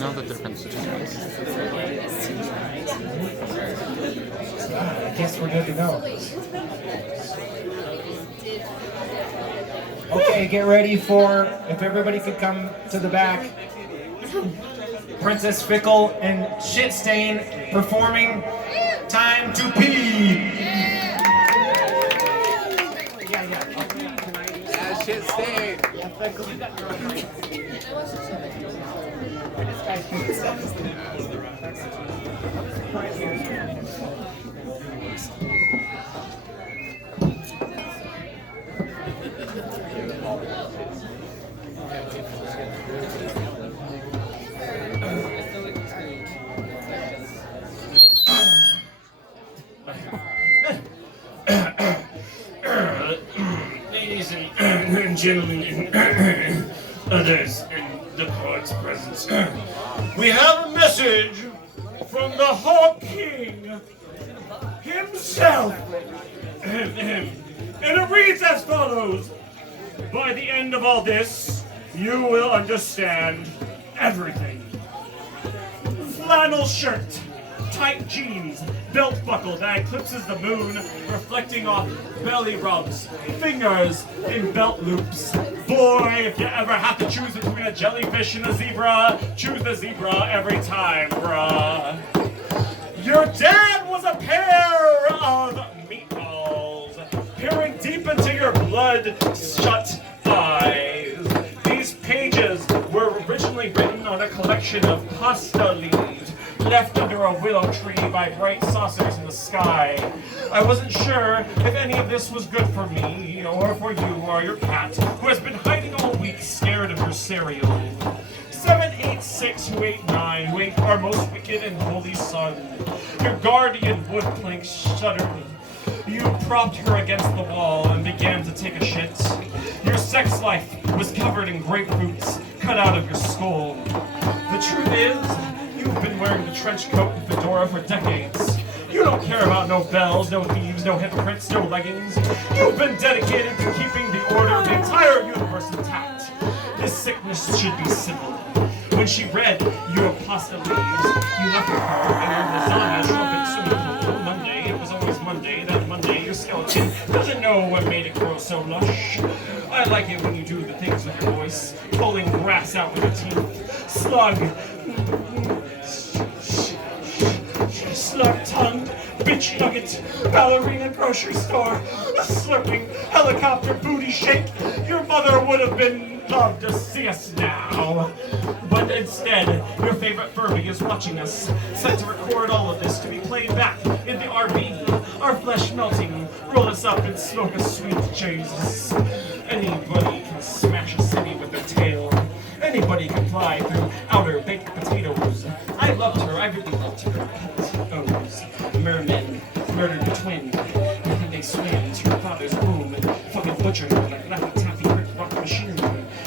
No, the difference between us. I guess we're good to go. Okay, get ready for, if everybody could come to the back, Princess Fickle and Shitstain performing Time to Pee. Yeah, Shitstain. Ladies and gentlemen and others in the court's presence, we have a message from the Hawk King himself. And it reads as follows. By the end of all this, you will understand everything. Flannel shirt, tight jeans, belt buckle that eclipses the moon, reflecting off belly rubs, fingers in belt loops. Boy, if you ever have to choose between a jellyfish and a zebra, choose the zebra every time, bruh. Your dad was a pair of meatballs, peering deep into your blood-shut eyes. These pages were originally written on a collection of pasta leaves left under a willow tree by bright saucers in the sky. I wasn't sure if any of this was good for me, or for you, or your cat, who has been hiding all week scared of your cereal. 786-289, who ate our most wicked and holy son. Your guardian wood plank shuddered. You propped her against the wall and began to take a shit. Your sex life was covered in grapefruits cut out of your skull. The truth is, you've been wearing the trench coat and fedora for decades. You don't care about no bells, no thieves, no hypocrites, no leggings. You've been dedicated to keeping the order of the entire universe intact. This sickness should be civil. When she read your pasta leaves, you left her and your lasagna trumpet swimming pool. Monday, it was always Monday. That Monday, your skeleton doesn't know what made it grow so lush. I like it when you do the things with your voice, pulling grass out with your teeth. Slug-tongued, bitch nugget, ballerina grocery store, a slurping helicopter booty shake. Your mother would have been loved to see us now. But instead, your favorite Furby is watching us, set to record all of this to be played back in the RV. Our flesh melting, roll us up and smoke a sweet Jesus. Anybody can smash a city with their tail. Anybody can fly through outer baked potatoes. I loved her, I really loved her. O's. Mermen murdered the twin. And they swam into your father's womb and fucking butchered her like Laffy Taffy Rick Rock Machine.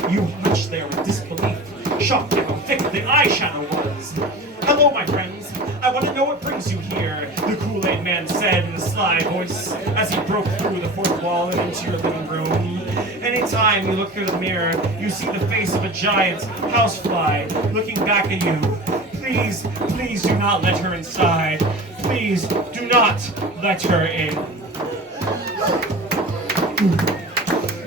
You hushed there in disbelief, shocked at how thick the eyeshadow was. Hello, my friends. I want to know what brings you here, the Kool-Aid Man said in a sly voice as he broke through the fourth wall and into your living room. Anytime you look through the mirror, you see the face of a giant housefly looking back at you. Please, please do not let her inside. Please do not let her in.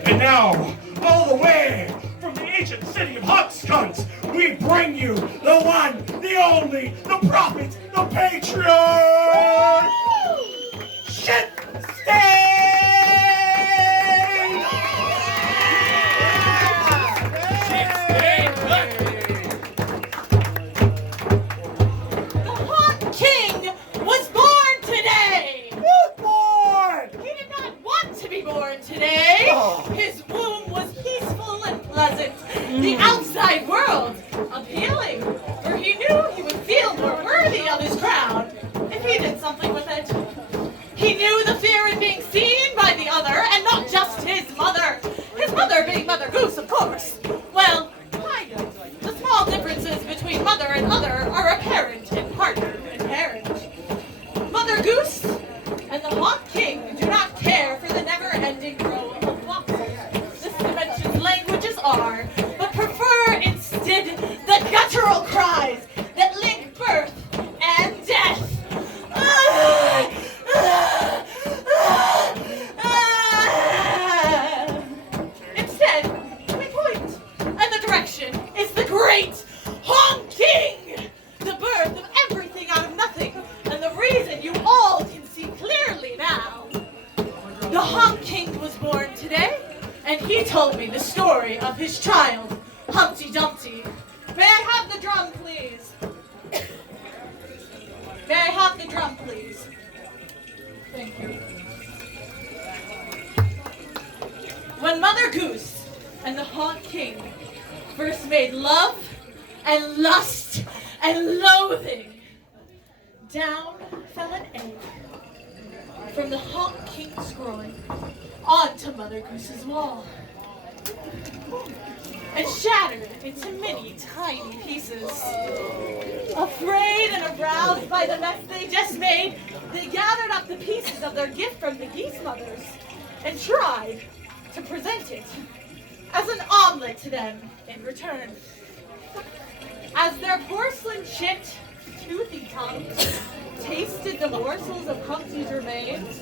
And now, all the way from the ancient city of Honkscunt, we bring you the one, the only, the prophet, the patriarch! Shit! Today, his womb was peaceful and pleasant, the outside world appealing, for he knew he would feel more worthy of his crown if he did something with it. He knew the fear in being seen please. May I have the drum, please? Thank you. When Mother Goose and the Haunt King first made love and lust and loathing, down fell an egg from the Haunt King's groin onto Mother Goose's wall and shattered into many tiny pieces. Afraid and aroused by the mess they just made, they gathered up the pieces of their gift from the geese mothers and tried to present it as an omelet to them in return. As their porcelain-chipped, toothy tongues tasted the morsels of Humpty's remains,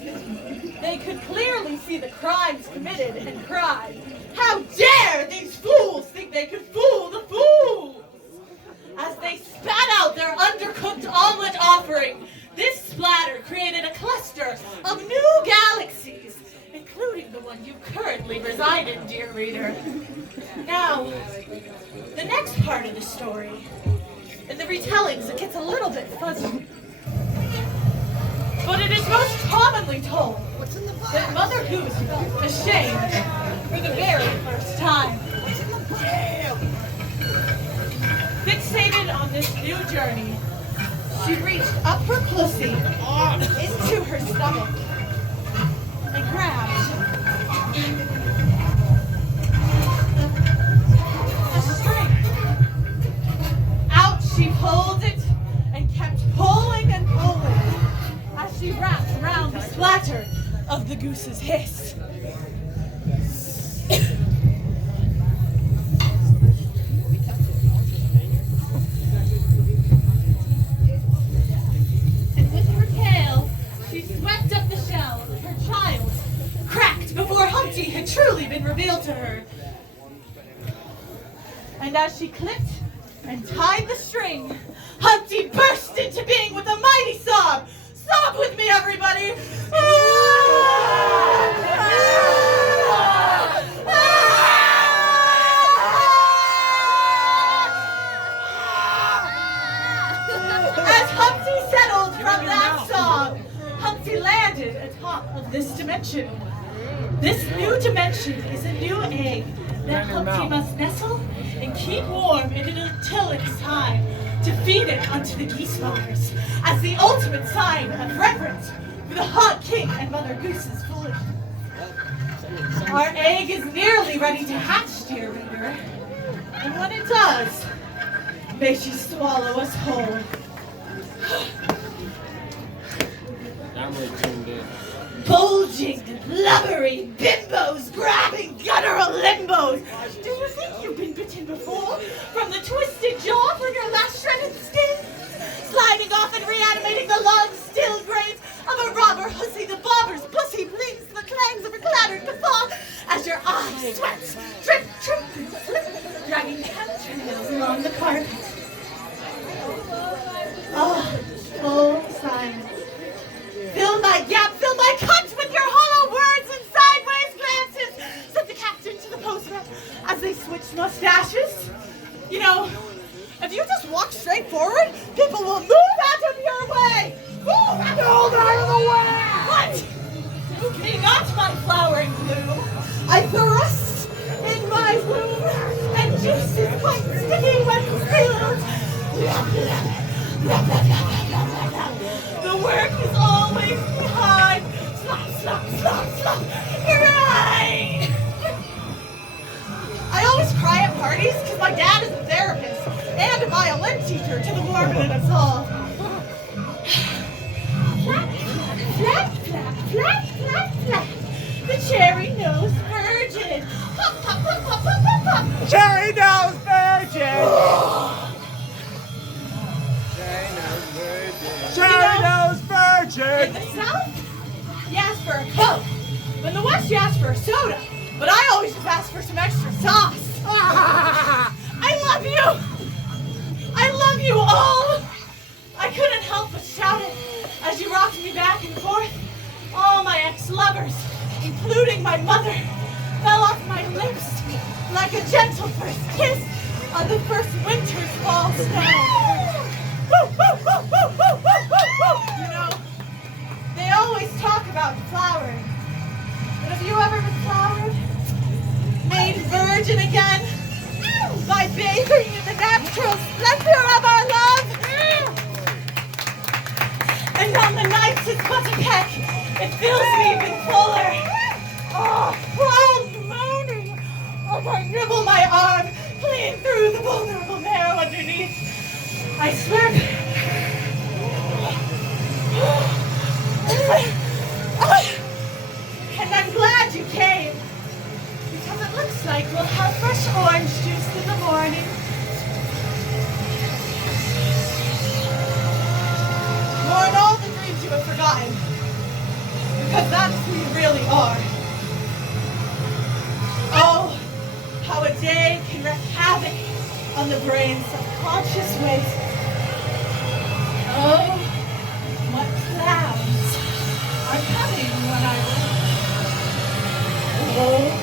they could clearly see the crimes committed and cried, "How dare these fools think they could fool the fools!" As they spat out their undercooked omelet offering, this splatter created a cluster of new galaxies, including the one you currently reside in, dear reader. Now, the next part of the story, in the retellings it gets a little bit fuzzy, but it is most commonly told that Mother Goose felt ashamed for the very first time. Fixated on this new journey, she reached up her pussy into her stomach and grabbed a string. Out she pulled it and kept pulling and pulling as she wrapped around the splatter of the goose's hiss. And with her tail, she swept up the shell of her child, cracked before Humpty had truly been revealed to her. And as she clipped and tied the string, Humpty burst into being with a mighty sob. Sob with me, everybody! As Humpty settled from that sob, Humpty landed atop of this dimension. This new dimension is a new egg that Humpty must nestle and keep warm until it is time to feed it unto the geese mothers as the ultimate sign of reverence for the Haunt King and Mother Goose's food. Our egg is nearly ready to hatch, dear reader, and when it does, may she swallow us whole. Bulging, blubbery bimbos, grabbing guttural limbos. Do you think you've been bitten before? From the twisted jaw for your last shredded skin? Sliding off and reanimating the long, still grains of a robber hussy, the bobber's pussy blinks the clangs of a clattered guffaw as your eye sweats, trip, trip, and slip, dragging cattails along the carpet. Oh, full silence. Fill my gap, fill my cunt with your hollow words and sideways glances, said the captain to the postman as they switched mustaches. You know, if you just walk straight forward, people will move out of your way. Move out of the way! What? Move me not, my flowering bloom. I thrust in my womb, and juice is quite sticky when spilled. The work is always behind. Slop, slop, slop, slop. Hooray! I always cry at parties because my dad is a therapist and a violin teacher to the morbid in us all. Flap, flap, flap, flap, flap, flap. The cherry-nosed virgin. Pop, pop, pop, pop, pop, pop, pop. Cherry-nosed virgin! Cherry-nosed virgin! In the South, you ask for a Coke. In the West, you ask for a soda. But I always just ask for some extra sauce. I love you! I love you all! I couldn't help but shout it as you rocked me back and forth. All my ex-lovers, including my mother, fell off my lips like a gentle first kiss on the first winter's fall. all snow. You know, they always talk about flowering. But have you ever been flowered? Made virgin again? By bathing in the natural splendor of our love? And on the nights it's but a peck, it fills me even fuller. Oh, proud moaning as I nibble my arm, clean through the vulnerable marrow underneath. I swear. And I'm glad you came, because it looks like we'll have fresh orange juice in the morning. Mourn all the dreams you have forgotten, because that's who you really are. Oh, how a day can wreak havoc on the brain's subconscious waste. Oh, what clouds are coming when I oh,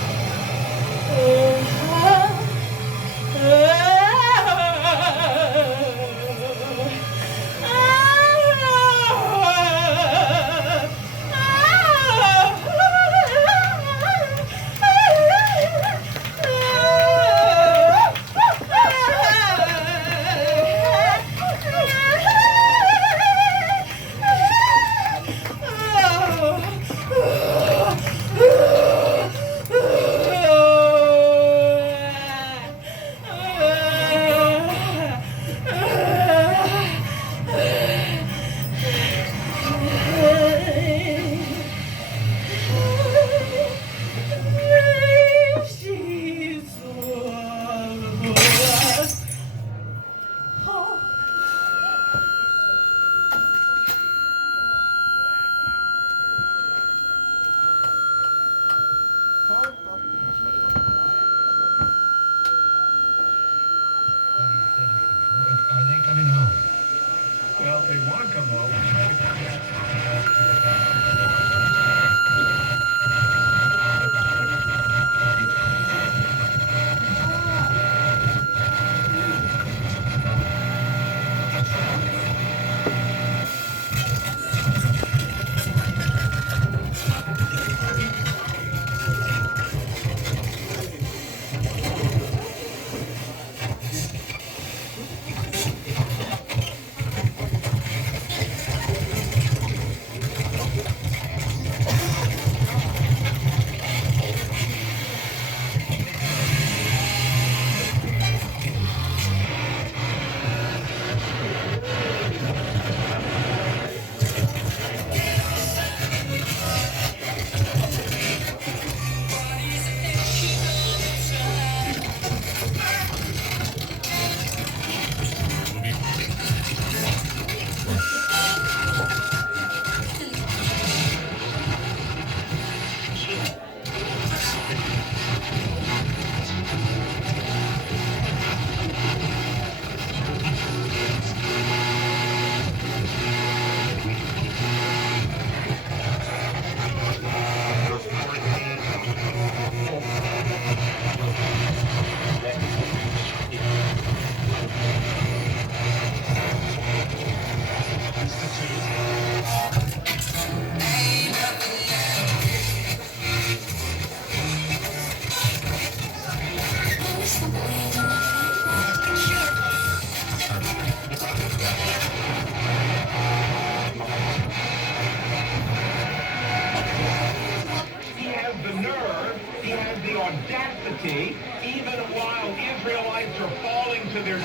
audacity, even while Israelites are falling to their...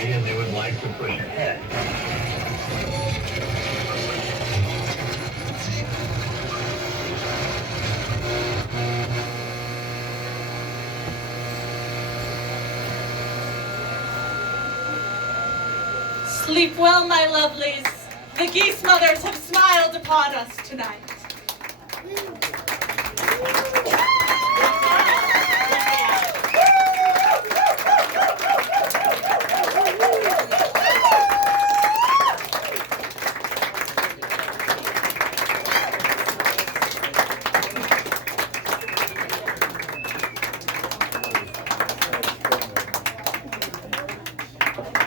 And they would like to push ahead. Sleep well, my lovelies. The geese mothers have smiled upon us tonight.